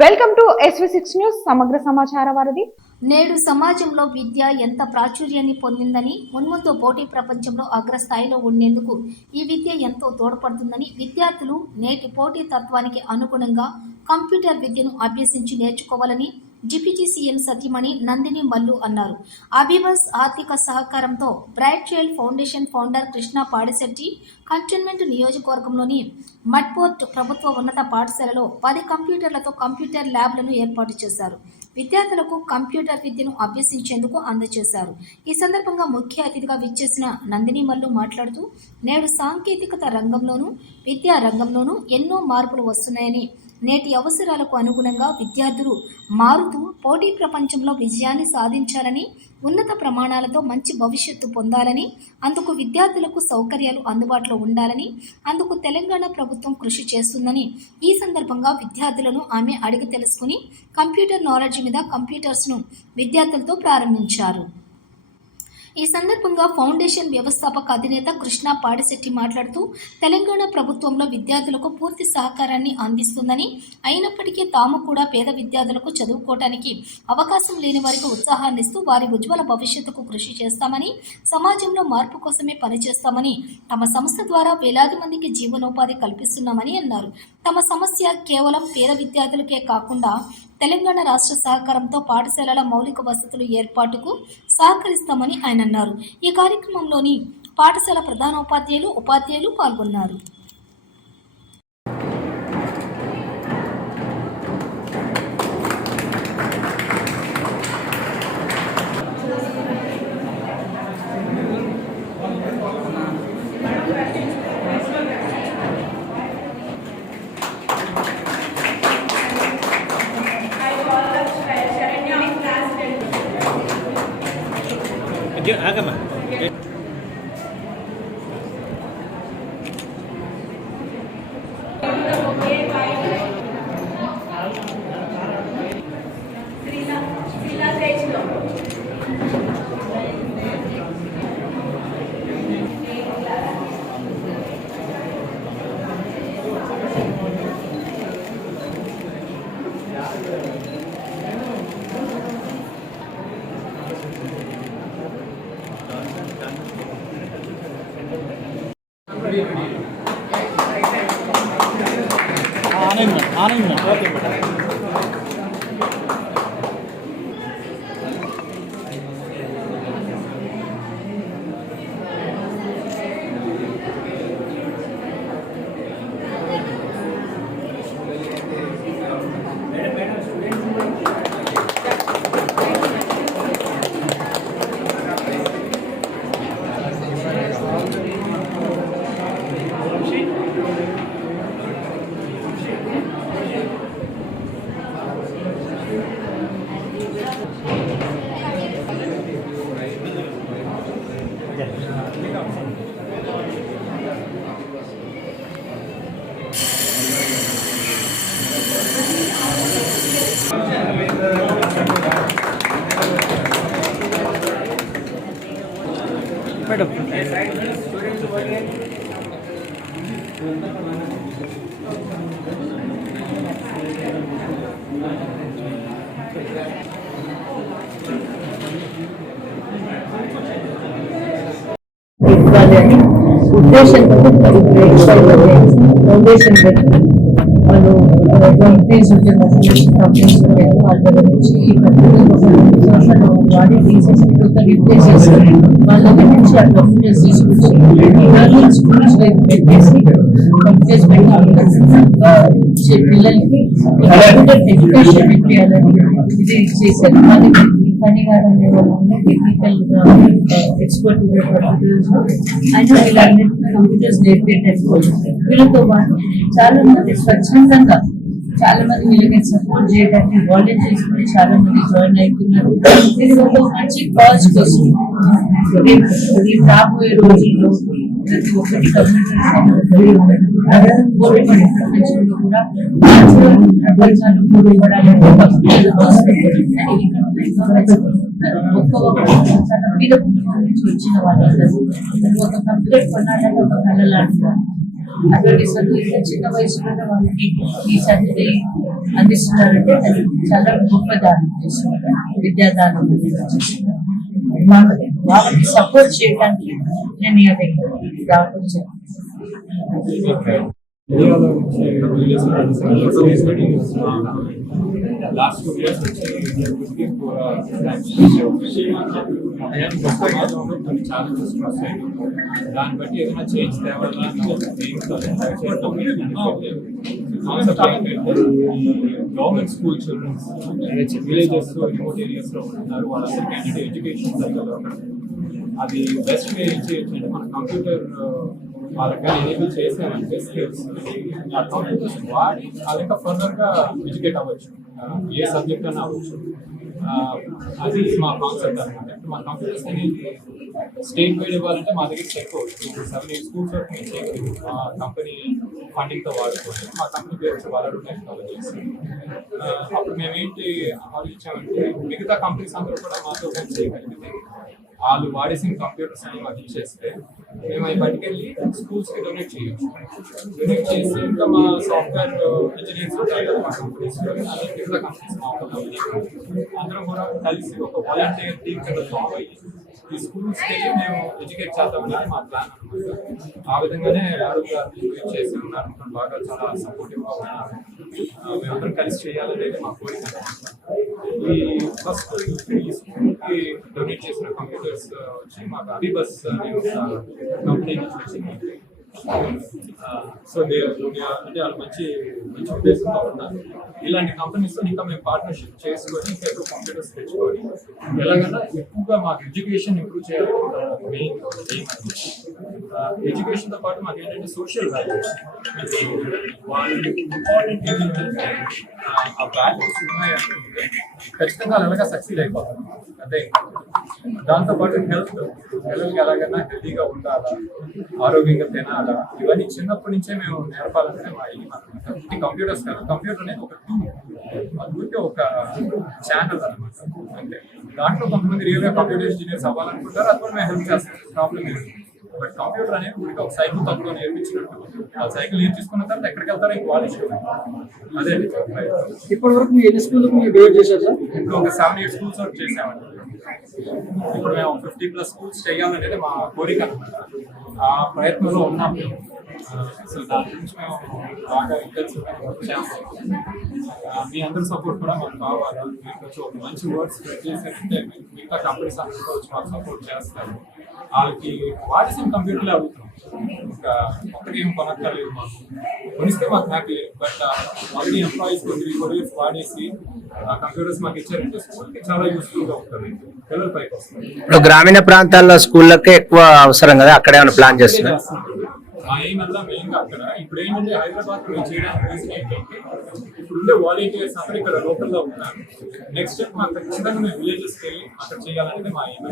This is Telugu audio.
వెల్కమ్ టు SV6 న్యూస్ సమగ్ర సమాచార వారధి. నేడు సమాజంలో విద్య ఎంత ప్రాచుర్యాన్ని పొందిందని, మున్ముందు పోటీ ప్రపంచంలో అగ్రస్థాయిలో ఉండేందుకు ఈ విద్య ఎంతో తోడ్పడుతుందని విద్యార్థులు నేటి పోటీ తత్వానికి అనుగుణంగా కంప్యూటర్ విద్యను అభ్యసించి నేర్చుకోవాలని డిప్యూటీ సీఎం సతీమణి నందిని మల్లు అన్నారు. అభిబస్ ఆర్థిక సహకారంతో bright child foundation founder Krishna Padisetti cantonment నియోజకవర్గంలోని మడ్పోర్ట్ ప్రభుత్వ ఉన్నత పాఠశాలలో 10 కంప్యూటర్లతో కంప్యూటర్ ల్యాబ్లను ఏర్పాటు చేశారు. విద్యార్థులకు కంప్యూటర్ విద్యను అభ్యసించేందుకు అందజేశారు. ఈ సందర్భంగా ముఖ్య అతిథిగా విచ్చేసిన నందిని మల్లు మాట్లాడుతూ, నేడు సాంకేతికత రంగంలోనూ విద్యా రంగంలోనూ ఎన్నో మార్పులు వస్తున్నాయని, నేటి అవసరాలకు అనుగుణంగా విద్యార్థులు మారుతూ పోటీ ప్రపంచంలో విజయాన్ని సాధించాలని, ఉన్నత ప్రమాణాలతో మంచి భవిష్యత్తు పొందాలని, అందుకు విద్యార్థులకు సౌకర్యాలు అందుబాటులో ఉండాలని, అందుకు తెలంగాణ ప్రభుత్వం కృషి చేస్తుందని ఈ సందర్భంగా విద్యార్థులను ఆమె అడిగి తెలుసుకుని కంప్యూటర్ నాలెడ్జ్ మీద కంప్యూటర్స్ను విద్యార్థులతో ప్రారంభించారు. ఈ సందర్భంగా ఫౌండేషన్ వ్యవస్థాపక అధినేత కృష్ణ పాడిశెట్టి మాట్లాడుతూ, తెలంగాణ ప్రభుత్వంలో విద్యార్థులకు పూర్తి సహకారాన్ని అందిస్తుందని, అయినప్పటికీ తాము కూడా పేద విద్యార్థులకు చదువుకోవటానికి అవకాశం లేని వారికి ఉత్సాహాన్నిస్తూ వారి ఉజ్వల భవిష్యత్తుకు కృషి చేస్తామని, సమాజంలో మార్పు కోసమే పనిచేస్తామని, తమ సంస్థ ద్వారా వేలాది మందికి జీవనోపాధి కల్పిస్తున్నామని అన్నారు. తమ సమస్య కేవలం పేద విద్యార్థులకే కాకుండా తెలంగాణ రాష్ట్ర సహకారంతో పాఠశాలల మౌలిక వసతుల ఏర్పాటుకు సహకరిస్తామని ఆయన అన్నారు. ఈ కార్యక్రమంలోని పాఠశాల ప్రధానోపాధ్యాయులు, ఉపాధ్యాయులు పాల్గొన్నారు. Agama. ఆనందం ఓకే మేడం. మేడం ఇవ్వాలని ఉద్దేశంతో ఫౌండేషన్ పెట్టి వాళ్ళు కంపెనీస్ వాళ్ళ దగ్గర నుంచి ఈ కంపెనీ వాడి తీసేసి రిప్లేస్ చేసి వాళ్ళ దగ్గర నుంచి ఆ కంప్యూటర్స్ తీసుకొచ్చి గవర్నమెంట్ స్కూల్స్ వైపు పెట్టేసి కంప్యూటర్స్ పెట్టి పిల్లలకి కంప్యూటర్ ఎడ్యుకేషన్ ఇవ్వాలని ఇది చేశారు. అది పనివారం టెక్నికల్ ఎక్స్పర్ట్ అయినా వీళ్ళందరికీ కంప్యూటర్స్ నేర్పేటట్టు వీళ్ళతో పాటు చాలా మంది స్వచ్ఛందంగా చాలా మంది వీళ్ళకి సపోర్ట్ చేయడానికి వాలంటీర్స్ కూడా చాలా మంది జాయిన్ అవుతున్నారు. ఇది ఒక మంచి కాజ్ కోసం రాబోయే రోజుల్లో ప్రతి ఒక్కటి ప్రపంచంలో కూడా ప్రపంచాలు ఇవ్వడానికి వచ్చిన వాళ్ళందరూ ఒక కంప్యూటర్ కొనాలని ఒక కళ లాంటి అటువంటి సర్వీస్ చిన్న వయసులోనే వాళ్ళకి ఈ సర్వీస్ అందిస్తున్నారంటే అది చాలా గొప్ప దానం చేస్తున్నారు, విద్యాదానం అనేది చేస్తున్నారు. వాళ్ళకి సపోర్ట్ చేయడానికి నేను ఈ దగ్గర రావచ్చాను. ఇండియాలో నుంచి లాస్ట్ 2 years వచ్చి సమాజంలో కొన్ని ఛాలెంజెస్ వస్తాయి. దాన్ని బట్టి ఏదైనా చేంజ్ తేవాలా government school childrens villages remote areas లో ఉంటున్నారు. వాళ్ళందరికీ ఏంటంటే ఎడ్యుకేషన్ సరిగ్గా దొరకదు. అది బెస్ట్ వే ఏం చేయొచ్చు అంటే మన కంప్యూటర్ వాళ్ళకి ఎనేబుల్ చేసామంటే స్కిల్స్ ఆ కంప్యూటర్స్ వాడి అది ఇంకా ఫర్దర్గా ఎడ్యుకేట్ అవ్వచ్చు, ఏ సబ్జెక్ట్ అయినా అవ్వచ్చు. అది మా కాన్సెప్ట్ అనమాట. మా కంప్యూటర్స్ అనేది స్టేట్ వైడ్ ఇవ్వాలంటే మా దగ్గర చెప్పుకోవచ్చు. 7-8 స్కూల్స్ వరకు మేము చేయగలిగాం. మా కంపెనీ ఫండింగ్తో వాడుకోవాలి. మా కంపెనీ పేరు వచ్చి వాలర్ టెక్నాలజీస్. అప్పుడు మేమేంటి ఆలోచించామంటే మిగతా కంపెనీస్ అందరూ కూడా మాతో కలిసి చేయగలిగితే వాళ్ళు వాడేసిన కంప్యూటర్స్ అని మాకు ఇచ్చేస్తే మేము అవి పట్టుకెళ్ళి స్కూల్స్కి డొనేట్ చేయొచ్చు. డొనేట్ చేసి ఇంకా మా సాఫ్ట్వేర్ ఇంజనీర్స్ ఉంటారు కదా మా కంపెనీస్లో, అన్ని మిగతా కంపెనీస్ మా అందరం కూడా కలిసి ఒక వాలంటీర్ టీమ్ కింద ఫామ్ అయ్యి ఈ స్కూల్స్కి వెళ్ళి మేము ఎడ్యుకేట్ చేద్దామనేది మా ప్లాన్ అనమాట. ఆ విధంగానే ఆరోగ్య యూజ్ చేసి ఉన్నారు. బాగా చాలా సపోర్టివ్గా ఉన్నారు. మేమందరం కలిసి చేయాలనేది మా కోరిక. ఈ ఫస్ట్ ఈ స్కూల్కి డొనేట్ చేసిన కంప్యూటర్స్ వచ్చి మాకు అబిబస్ అనే ఒక కంపెనీ నుంచి వచ్చింది. సో అంటే వాళ్ళు మంచి ఉద్దేశంతో ఉన్నారు. ఇలాంటి కంపెనీస్తో ఇంకా మేము పార్ట్నర్షిప్ చేసుకొని ఇంకా ఎక్కువ కంప్యూటర్స్ తెచ్చుకొని ఎలాగైనా ఎక్కువగా మాకు ఎడ్యుకేషన్ ఇంప్రూవ్ చేయాలని మెయిన్ ఎడ్యుకేషన్తో పాటు మాకు ఏంటంటే సోషల్ వాల్యూస్ వాళ్ళు ఇంపార్టెంట్ ఏంటంటే ఆ వాల్యూస్ ఉన్నాయనుకుంటే ఖచ్చితంగా వాళ్ళు ఎలాగా సక్సీడ్ అయిపోతారు. అదే దాంతోపాటు పిల్లలకి ఎలాగైనా హెల్తీగా ఉండాలా, ఆరోగ్యంగా తినాలా, ఇవన్నీ చిన్నప్పటి నుంచే మేము నేర్పాలంటే మా ఈ కంప్యూటర్స్ కాదు. కంప్యూటర్ అనేది ఒక టూల్, అది ఒక ఛానల్ అనమాట. అంటే దాంట్లో కొంతమంది రియల్గా కంప్యూటర్ ఇంజనీర్స్ అవ్వాలనుకుంటారు, అది కూడా మేము హెల్ప్ చేస్తాం, ప్రాబ్లమ్ ఏంటి. బట్ కంప్యూటర్ అనేది ఊరికి ఒక సైకిల్ తప్పులో నేర్పించినట్టు ఆ సైకిల్ నేర్చుకున్న తర్వాత ఎక్కడికి వెళ్తారో ఇంక వాళ్ళు అదే. ఇప్పటి వరకు ఎన్ని స్కూల్ డొనేట్ చేశారు సార్? ఇప్పుడు ఒక 7-8 స్కూల్స్ వరకు చేసామండి. ఇప్పుడు మేము 50+ స్కూల్స్ చేయాలనేది మా కోరిక అనమాట. ఆ ప్రయత్నంలో ఉన్నాం మేము. సో దాని గురించి మేము బాగా ఇంటెన్సివ్గా వచ్చాము. మీ అందరి సపోర్ట్ కూడా మాకు కావాలి. మీకు వచ్చి ఒక మంచి వర్డ్స్ స్ప్రెడ్ చేశారంటే మిగతా కంపెనీస్ అందరూ వచ్చి మాకు సపోర్ట్ చేస్తారు. వాళ్ళకి వాడిసిన కంప్యూటర్లే అవుతున్నాం. ఇంకా ఒక్కటి ఏం కొనక్కర్లేదు, మాకు కొనిస్తే మాకు happy. But already employees 3-4 years వాడేసి ఆ కంప్యూటర్స్ మాకు ఇచ్చారంటే స్కూల్కి చాలా యూస్ఫుల్గా ఉంటుంది. పిల్లల పైకి వస్తుంది. ఇప్పుడు గ్రామీణ ప్రాంతాల్లో స్కూళ్ళకే ఎక్కువ అవసరం కదా, అక్కడ ఏమైనా ప్లాన్ చేస్తున్నారు? మా ఎయిమ్ అంతా మెయిన్గా అక్కడ. ఇప్పుడు ఏంటంటే హైదరాబాద్ మేము చేయడానికి రీజన్ ఏంటంటే ఇప్పుడు ఉండే వాలంటీర్స్ అందరూ ఇక్కడ లోకల్లో ఉన్నారు. నెక్స్ట్ స్టెప్ మాకు ఖచ్చితంగా మేము విలేజెస్కి వెళ్ళి అక్కడ చేయాలనేది మా ఎయిమ్.